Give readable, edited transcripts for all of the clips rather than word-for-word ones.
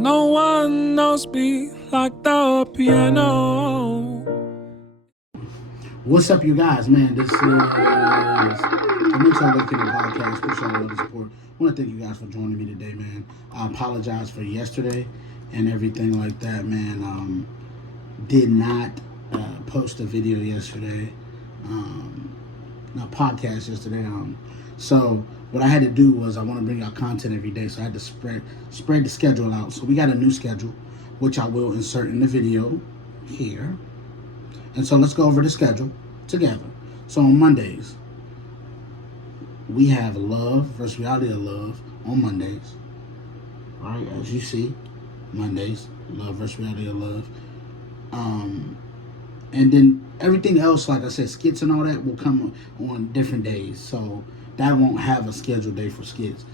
No one knows me like the piano. What's up, you guys? Man, this is the Mental Awakening Podcast. Appreciate all the support. I want to thank you guys for joining me today, man. I apologize for yesterday and everything like that, man. Did not post a video yesterday. Not podcast yesterday. So what I had to do was I want to bring out content every day, so I had to spread the schedule out. So we got a new schedule, which I will insert in the video here. And so let's go over the schedule together. So on Mondays, we have Love versus Reality of Love on Mondays. All right, as you see, Mondays, Love versus Reality of Love. And then everything else, like I said, skits and all that will come on different days. So that won't have a scheduled day for skits.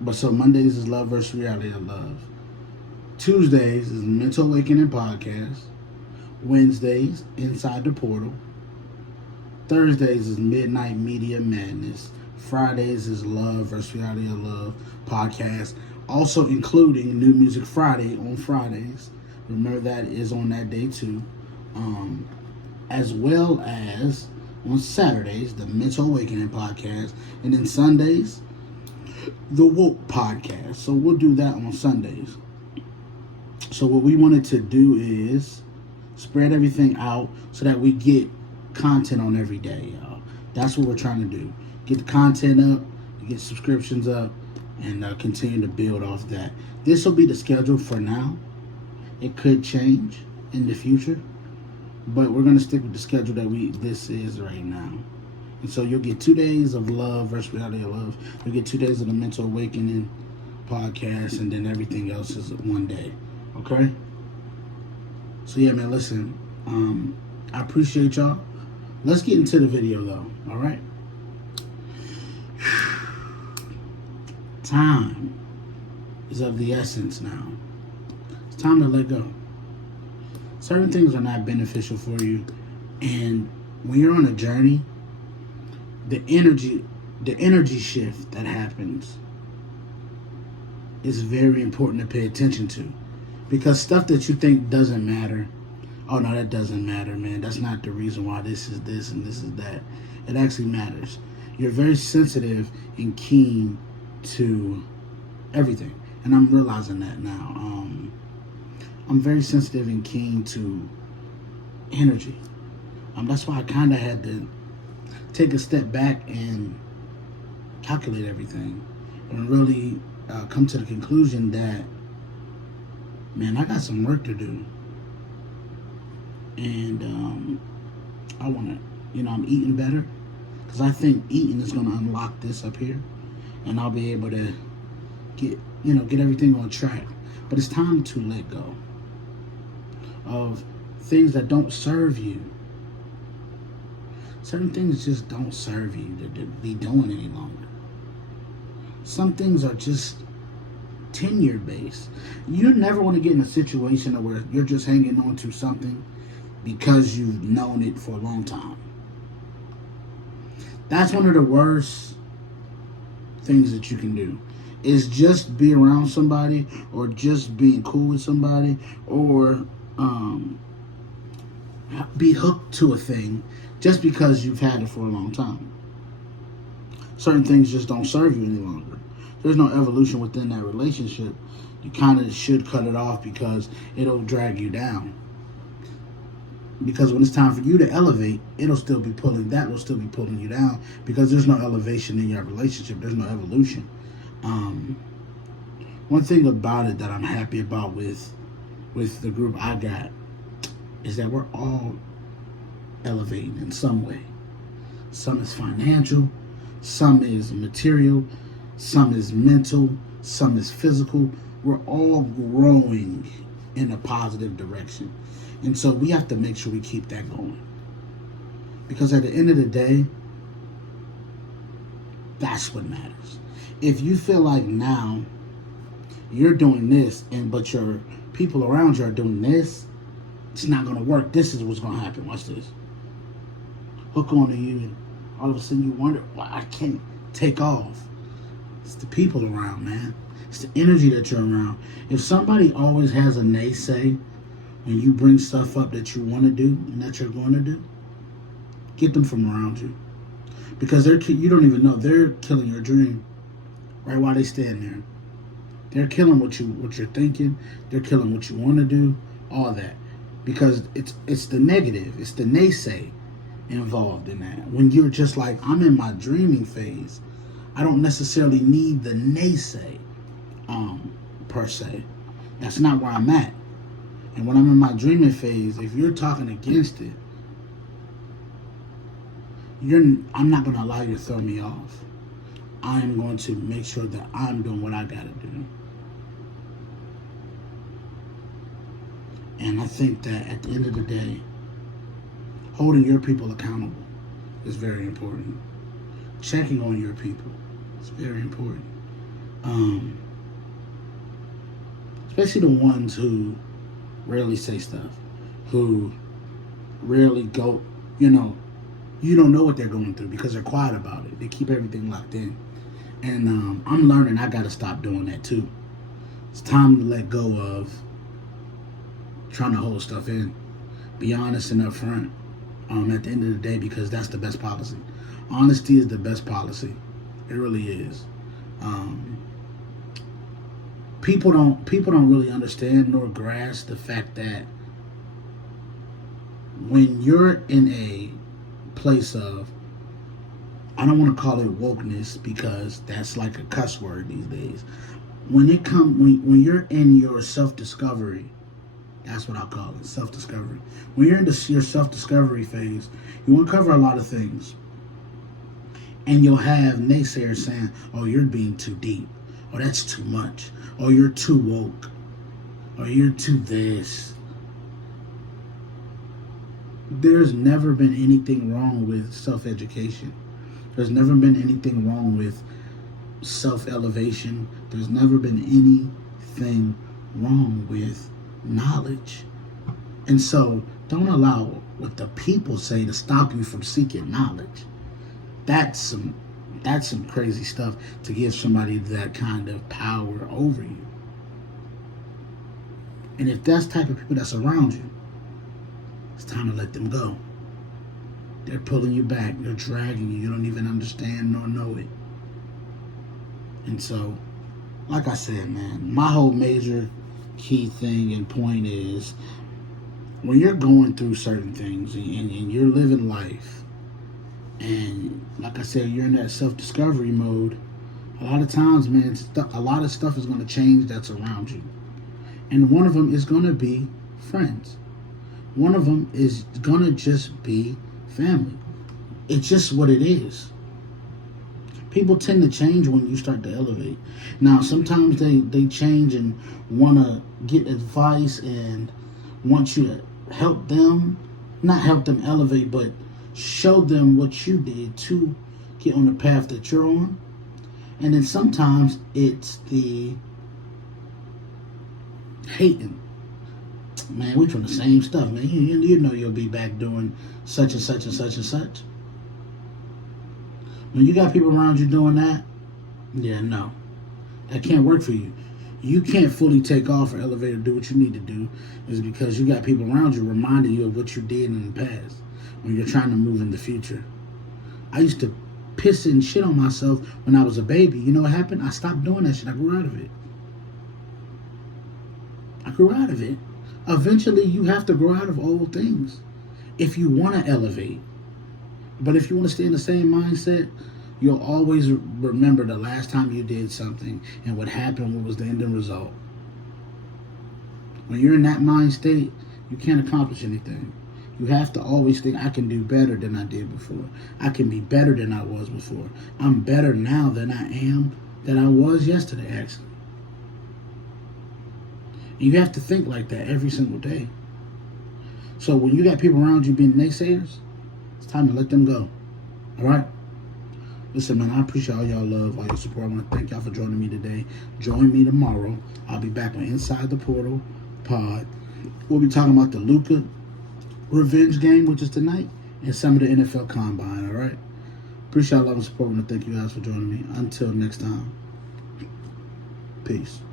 But so Mondays is Love versus Reality of Love. Tuesdays is Mental Awakening Podcast. Wednesdays, Inside the Portal. Thursdays is Midnight Media Madness. Fridays is Love vs. Reality of Love podcast. Also including New Music Friday on Fridays. Remember that is on that day too. As well as on Saturdays, the Mental Awakening podcast. And then Sundays, the Woke podcast. So we'll do that on Sundays. So what we wanted to do is spread everything out so that we get content on every day, y'all. That's what we're trying to do. Get the content up, get subscriptions up, and continue to build off that. This will be the schedule for now. It could change in the future, but we're going to stick with the schedule that this is right now. And so you'll get 2 days of Love versus Reality of Love. You'll get 2 days of the Mental Awakening podcast, and then everything else is one day. Okay? So yeah, man, listen, I appreciate y'all. Let's get into the video though, all right? Time is of the essence now. It's time to let go. Certain things are not beneficial for you, and when you're on a journey, the energy shift that happens is very important to pay attention to. Because stuff that you think doesn't matter, oh no, that doesn't matter, man. That's not the reason why this is this and this is that. It actually matters. You're very sensitive and keen to everything. And I'm realizing that now. I'm very sensitive and keen to energy. That's why I kind of had to take a step back and calculate everything. And really come to the conclusion that, man, I got some work to do. And I want to, I'm eating better. Because I think eating is going to unlock this up here. And I'll be able to get everything on track. But it's time to let go of things that don't serve you. Certain things just don't serve you to be doing any longer. Some things are just tenure based. You never want to get in a situation where you're just hanging on to something because you've known it for a long time. That's one of the worst things that you can do, is just be around somebody or just being cool with somebody or be hooked to a thing just because you've had it for a long time. Certain things just don't serve you any longer. There's no evolution within that relationship. You kind of should cut it off because it'll drag you down. Because when it's time for you to elevate, that will still be pulling you down because there's no elevation in your relationship. There's no evolution. One thing about it that I'm happy about with the group I got is that we're all elevating in some way. Some is financial, some is material, some is mental, some is physical. We're all growing in a positive direction. And so we have to make sure we keep that going. Because at the end of the day, that's what matters. If you feel like now you're doing this, but your people around you are doing this, it's not going to work. This is what's going to happen. Watch this. Hook onto you, and all of a sudden you wonder why I can't take off. It's the people around, man. It's the energy that you're around. If somebody always has a naysay when you bring stuff up that you want to do and that you're going to do, get them from around you. Because you don't even know, they're killing your dream right while they stand there. They're killing what you're thinking. They're killing what you want to do. All that, because it's the negative. It's the naysay involved in that. When you're just like, I'm in my dreaming phase, I don't necessarily need the naysay, per se. That's not where I'm at. And when I'm in my dreaming phase, if you're talking against it, I'm not going to allow you to throw me off. I am going to make sure that I'm doing what I got to do. And I think that at the end of the day, holding your people accountable is very important. Checking on your people is very important. Especially the ones who rarely say stuff, who rarely go, you don't know what they're going through because they're quiet about it. They keep everything locked in. And I'm learning I got to stop doing that too. It's time to let go of trying to hold stuff in. Be honest and upfront at the end of the day, because that's the best policy. Honesty is the best policy. It really is. People don't really understand nor grasp the fact that when you're in a place of, I don't want to call it wokeness because that's like a cuss word these days. When you're in your self-discovery, that's what I'll call it, self-discovery. When you're in your self-discovery phase, you uncover a lot of things. And you'll have naysayers saying, oh, you're being too deep. Oh, that's too much. Oh, you're too woke. Or you're too this. There's never been anything wrong with self-education. There's never been anything wrong with self-elevation. There's never been anything wrong with knowledge. And so don't allow what the people say to stop you from seeking knowledge. That's some crazy stuff to give somebody that kind of power over you. And if that's the type of people that's around you, it's time to let them go. They're pulling you back. They're dragging you. You don't even understand nor know it. And so, like I said, man, my whole major key thing and point is when you're going through certain things and you're living life, and like I said, you're in that self-discovery mode, a lot of times, man, a lot of stuff is going to change that's around you. And one of them is going to be friends. One of them is going to just be family. It's just what it is. People tend to change when you start to elevate. Now, sometimes they change and want to get advice and want you to help them, not help them elevate, but show them what you did to get on the path that you're on. And then sometimes it's the hating. Man, we from the same stuff, man. You know you'll be back doing such and such and such and such. When you got people around you doing that, yeah, no. That can't work for you. You can't fully take off or elevate or do what you need to do is because you got people around you reminding you of what you did in the past when you're trying to move in the future. I used to piss and shit on myself when I was a baby. You know what happened? I stopped doing that shit. I grew out of it. Eventually, you have to grow out of old things if you want to elevate. But if you want to stay in the same mindset, you'll always remember the last time you did something and what happened, what was the ending result. When you're in that mind state, you can't accomplish anything. You have to always think, I can do better than I did before. I can be better than I was before. I'm better now than I was yesterday, actually. And you have to think like that every single day. So when you got people around you being naysayers, it's time to let them go. All right? Listen, man, I appreciate all y'all love, all your support. I want to thank y'all for joining me today. Join me tomorrow. I'll be back on Inside the Portal pod. We'll be talking about the Luka revenge game, which is tonight, and some of the NFL Combine, all right? Appreciate all love and support. I want to thank you guys for joining me. Until next time. Peace.